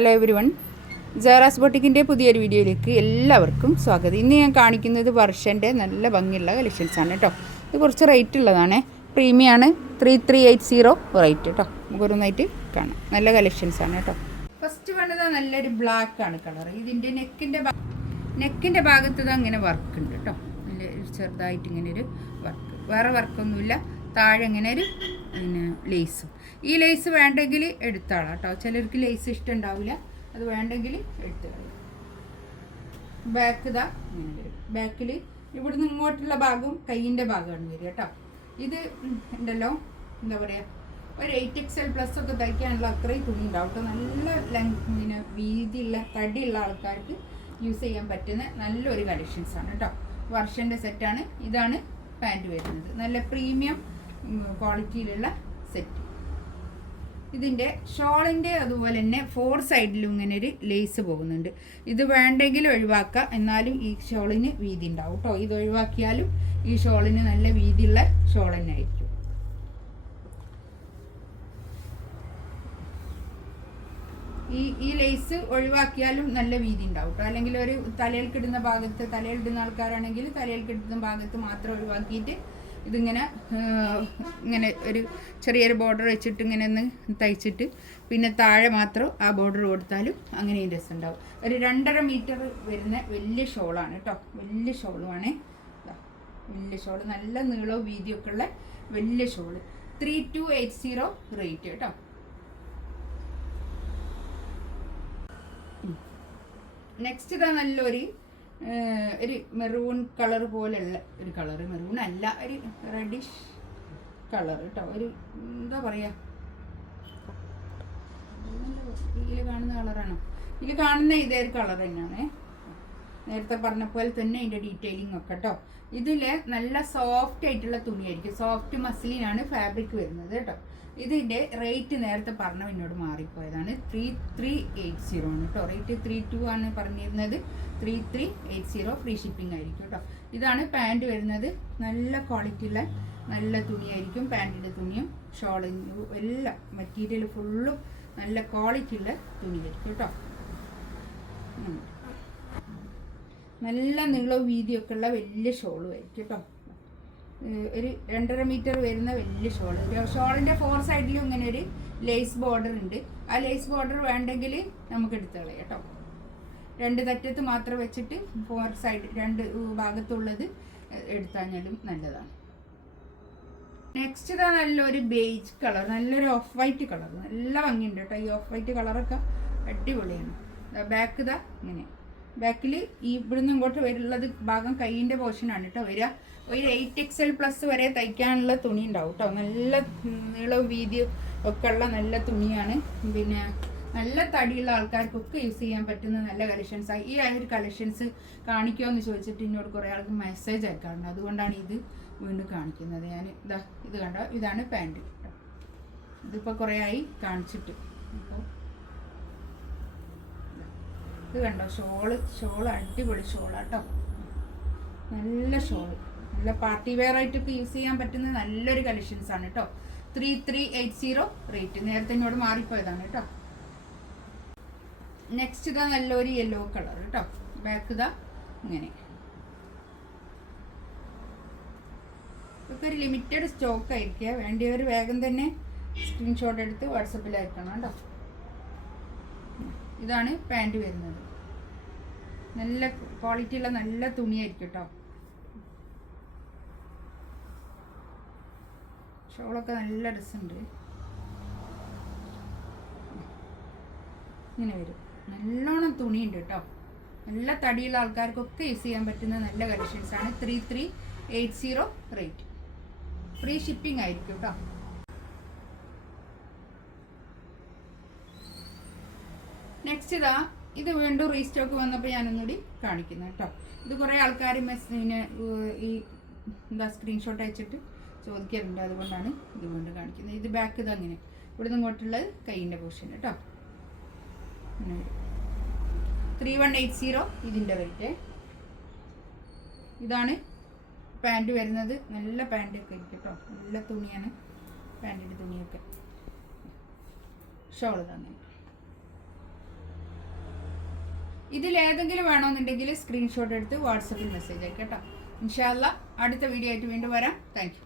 Hello every one, ജാറാസ് ബൊട്ടിക്കിൻ്റെ പുതിയൊരു വീഡിയോയിലേക്ക് എല്ലാവർക്കും സ്വാഗതം. ഇന്ന് ഞാൻ കാണിക്കുന്നത് വർഷൻ്റെ നല്ല ഭംഗിയുള്ള കളക്ഷൻസാണ് കേട്ടോ. ഇത് കുറച്ച് റേറ്റ് ഉള്ളതാണ്, പ്രീമിയാണ്. 3380 റേറ്റ് കേട്ടോ. നമുക്കൊരുന്നായിട്ട് കാണാം. നല്ല കളക്ഷൻസാണ് കേട്ടോ. ഫസ്റ്റ് വേണ്ടത് നല്ലൊരു ബ്ലാക്ക് ആണ് കളർ. ഇതിൻ്റെ നെക്കിൻ്റെ ഭാഗത്ത് അങ്ങനെ വർക്ക് ഉണ്ട് കേട്ടോ. നല്ല ചെറുതായിട്ട് ഇങ്ങനെ ഒരു വർക്ക്, വേറെ വർക്കൊന്നുമില്ല. താഴെ ഇങ്ങനെ ഒരു ലേസും. ഈ ലേസ് വേണ്ടെങ്കിൽ എടുത്താളാം കേട്ടോ. ചിലർക്ക് ലേസ് ഇഷ്ടം ഉണ്ടാവില്ല, അത് വേണ്ടെങ്കിൽ എടുത്ത് കളയാം. ബാക്ക് ഇതാ ഇങ്ങനെ വരും. ബാക്കിൽ ഇവിടുന്ന് ഇങ്ങോട്ടുള്ള ഭാഗവും കയ്യിൻ്റെ ഭാഗമാണ് വരിക കേട്ടോ. ഇത് ഉണ്ടല്ലോ, എന്താ പറയുക, ഒരു 8XL+ ഒക്കെ തയ്ക്കാനുള്ള അത്രയും തുണി ഉണ്ടാവും കേട്ടോ. നല്ല വീതിയുള്ള തടിയുള്ള ആൾക്കാർക്ക് യൂസ് ചെയ്യാൻ പറ്റുന്ന നല്ലൊരു കളക്ഷൻസാണ് കേട്ടോ. വർഷൻ്റെ സെറ്റാണ്. ഇതാണ് പാൻറ്റ് വരുന്നത്. നല്ല പ്രീമിയം ക്വാളിറ്റിയിലുള്ള സെറ്റ്. ഇതിൻ്റെ ഷോളിൻ്റെ അതുപോലെ തന്നെ 4 സൈഡിലും ഇങ്ങനെ ഒരു ലേസ് പോകുന്നുണ്ട്. ഇത് വേണ്ടെങ്കിൽ ഒഴിവാക്കാം, എന്നാലും ഈ ഷോളിന് വീതി ഉണ്ടാവും കേട്ടോ. ഇത് ഒഴിവാക്കിയാലും ഈ ഷോളിന് നല്ല വീതിയുള്ള ഷോൾ തന്നെ ആയിരിക്കും. ഈ ലേസ് ഒഴിവാക്കിയാലും നല്ല വീതി ഉണ്ടാവും കേട്ടോ. അല്ലെങ്കിൽ ഒരു തലയിൽ കിടുന്ന ഭാഗത്ത്, തലയിൽ ഇടുന്ന ആൾക്കാരാണെങ്കിൽ തലയിൽ കിടുന്ന ഭാഗത്ത് മാത്രം ഒഴിവാക്കിയിട്ട് ഇതിങ്ങനെ ഇങ്ങനെ ഒരു ചെറിയൊരു ബോർഡർ വെച്ചിട്ട് ഇങ്ങനെ ഒന്ന് തയ്ച്ചിട്ട് പിന്നെ താഴെ മാത്രം ആ ബോർഡർ കൊടുത്താലും അങ്ങനെയും രസം ഉണ്ടാവും. ഒരു 2.5 മീറ്റർ വരുന്ന വലിയ ഷോളാണ് കേട്ടോ. വലിയ ഷോളുമാണ്. വലിയ ഷോള്, നല്ല നീളവും വീതിയൊക്കെ ഉള്ള വലിയ ഷോള്. 3280 റേറ്റ് കേട്ടോ. നെക്സ്റ്റ് ഇതാ നല്ലൊരു മെറൂൺ കളർ പോലെയുള്ള ഒരു കളർ. മെറൂൺ അല്ല, ഒരു റെഡിഷ് കളർ കേട്ടോ. ഒരു എന്താ പറയുക, ഇതിൽ കാണുന്ന കളറാണോ? ഇതിൽ കാണുന്ന ഇതേ ഒരു കളർ തന്നെയാണ്. നേരത്തെ പറഞ്ഞ പോലെ തന്നെ ഇതിൻ്റെ ഡീറ്റെയിലിംഗ് ഒക്കെ കേട്ടോ. ഇതിൽ നല്ല സോഫ്റ്റ് ആയിട്ടുള്ള തുണിയായിരിക്കും. സോഫ്റ്റ് മസ്ലിനാണ് ഫാബ്രിക് വരുന്നത് കേട്ടോ. ഇതിൻ്റെ റേറ്റ് നേരത്തെ പറഞ്ഞ എന്നോട് മാറിപ്പോയതാണ്. 3380 ആണ് കേട്ടോ. റേറ്റ് 32 ആണ് പറഞ്ഞിരുന്നത്. 3380 ഫ്രീ ഷിപ്പിംഗ് ആയിരിക്കും കേട്ടോ. ഇതാണ് പാൻറ് വരുന്നത്. നല്ല ക്വാളിറ്റിയുള്ള നല്ല തുണിയായിരിക്കും. പാൻറ്റിൻ്റെ തുണിയും ഷോളിനും എല്ലാം മെറ്റീരിയൽ ഫുള്ളും നല്ല ക്വാളിറ്റിയുള്ള തുണിയായിരിക്കും കേട്ടോ. നല്ല നീളവും വീതിയൊക്കെ ഉള്ള വലിയ ഷോളും ആയിരിക്കും കേട്ടോ. ഒരു 2.5 മീറ്റർ വരുന്ന വലിയ ഷോള്. ഷോളിൻ്റെ 4 സൈഡിലും ഇങ്ങനെ ഒരു ലേസ് ബോർഡർ ഉണ്ട്. ആ ലേസ് ബോർഡർ വേണ്ടെങ്കിൽ നമുക്ക് എടുത്ത് കളയാം കേട്ടോ. 2 തറ്റത്ത് മാത്രം വെച്ചിട്ട് 4 സൈഡ് 2 ഭാഗത്തുള്ളത് എടുത്താലും നല്ലതാണ്. നെക്സ്റ്റ് ഇതാ നല്ലൊരു ബേജ് കളർ, നല്ലൊരു ഓഫ് വൈറ്റ് കളർ. നല്ല ഭംഗിയുണ്ട് കേട്ടോ. ഈ ഓഫ് വൈറ്റ് കളറൊക്കെ അടിപൊളിയാണ്. ബാക്ക് ഇതാ ഇങ്ങനെ. ബാക്കിൽ ഈ ഇവിടുന്ന് ഇങ്ങോട്ട് വരുള്ളത് ഭാഗം കൈയിൻ്റെ പോർഷനാണ് കേട്ടോ വരിക. ഒരു 8XL+ വരെ തയ്ക്കാനുള്ള തുണി ഉണ്ടാവും കേട്ടോ. നല്ല നീളവും വീതിയും ഒക്കെ ഉള്ള നല്ല തുണിയാണ്. പിന്നെ നല്ല തടിയുള്ള ആൾക്കാർക്കൊക്കെ യൂസ് ചെയ്യാൻ പറ്റുന്ന നല്ല കളക്ഷൻസാണ്. ഈ ഒരു കളക്ഷൻസ് കാണിക്കുമോ എന്ന് ചോദിച്ചിട്ട് എന്നോട് കുറേ ആൾക്ക് മെസ്സേജ് അയക്കാറുണ്ട്. അതുകൊണ്ടാണ് ഇത് വീണ്ടും കാണിക്കുന്നത്. ഞാൻ ഇത് കണ്ടോ, ഇതാണ് പാൻറ്റ് കേട്ടോ. ഇതിപ്പോൾ കുറേ ആയി കാണിച്ചിട്ട്. അപ്പോൾ ഇത് കണ്ടോ, ഷോള് അടിപൊളി ഷോളാട്ടോ. നല്ല ഷോള്, നല്ല പാർട്ടി വെയർ ആയിട്ടൊക്കെ യൂസ് ചെയ്യാൻ പറ്റുന്ന നല്ലൊരു കളക്ഷൻസാണ് കേട്ടോ. 3380 റേറ്റ്. നേരത്തെ എന്നോട് മാറിപ്പോയതാണ് കേട്ടോ. നെക്സ്റ്റ് ഇതാ നല്ലൊരു യെല്ലോ കളർ കേട്ടോ. ബാക്ക് ഇതാ ഇങ്ങനെ. ഇതൊക്കെ ഒരു ലിമിറ്റഡ് സ്റ്റോക്ക് ആയിരിക്കുക. വേണ്ടിയവർ വേഗം തന്നെ സ്ക്രീൻഷോട്ട് എടുത്ത് വാട്സപ്പിൽ അയക്കണം കേട്ടോ. ഇതാണ് പാൻറ് വരുന്നത്. നല്ല ക്വാളിറ്റിയുള്ള നല്ല തുണിയായിരിക്കും കേട്ടോ. ഷോളൊക്കെ നല്ല രസമുണ്ട്. ഇങ്ങനെ വരും. നല്ലോണം തുണിയുണ്ട് കേട്ടോ. നല്ല തടിയുള്ള ആൾക്കാർക്കൊക്കെ യൂസ് ചെയ്യാൻ പറ്റുന്ന നല്ല കളക്ഷൻസാണ്. 3380 റേറ്റ്. ഫ്രീ ഷിപ്പിംഗ് ആയിരിക്കും കേട്ടോ. നെക്സ്റ്റ് ഇതാ, ഇത് വീണ്ടും റീസ്റ്റോക്ക് വന്നപ്പോൾ ഞാനൊന്നുകൂടി കാണിക്കുന്നു കേട്ടോ. ഇത് കുറേ ആൾക്കാർ ഈ സ്ക്രീൻഷോട്ട് അയച്ചിട്ട് ചോദിക്കാറുണ്ട്. അതുകൊണ്ടാണ് ഇത് വീണ്ടും കാണിക്കുന്നത്. ഇത് ബാക്ക് ഇത് അങ്ങനെ ഇവിടുന്ന് ഇങ്ങോട്ടുള്ളത് കൈയിൻ്റെ പോർഷൻ കേട്ടോ. 3180 ഇതിൻ്റെ റേറ്റ്. ഇതാണ് പാൻറ് വരുന്നത്. നല്ല പാൻറ്റൊക്കെ ആയിരിക്കും കേട്ടോ. നല്ല തുണിയാണ് പാൻറ്റിൻ്റെ തുണിയൊക്കെ. ഷോൾ തന്നെ. ഇതിലേതെങ്കിലും വേണമെന്നുണ്ടെങ്കിൽ സ്ക്രീൻഷോട്ട് എടുത്ത് വാട്സപ്പിൽ മെസ്സേജ് അയക്കാം കേട്ടോ. ഇൻഷാ അല്ലാ അടുത്ത വീഡിയോ ആയിട്ട് വീണ്ടും വരാം. Thank you.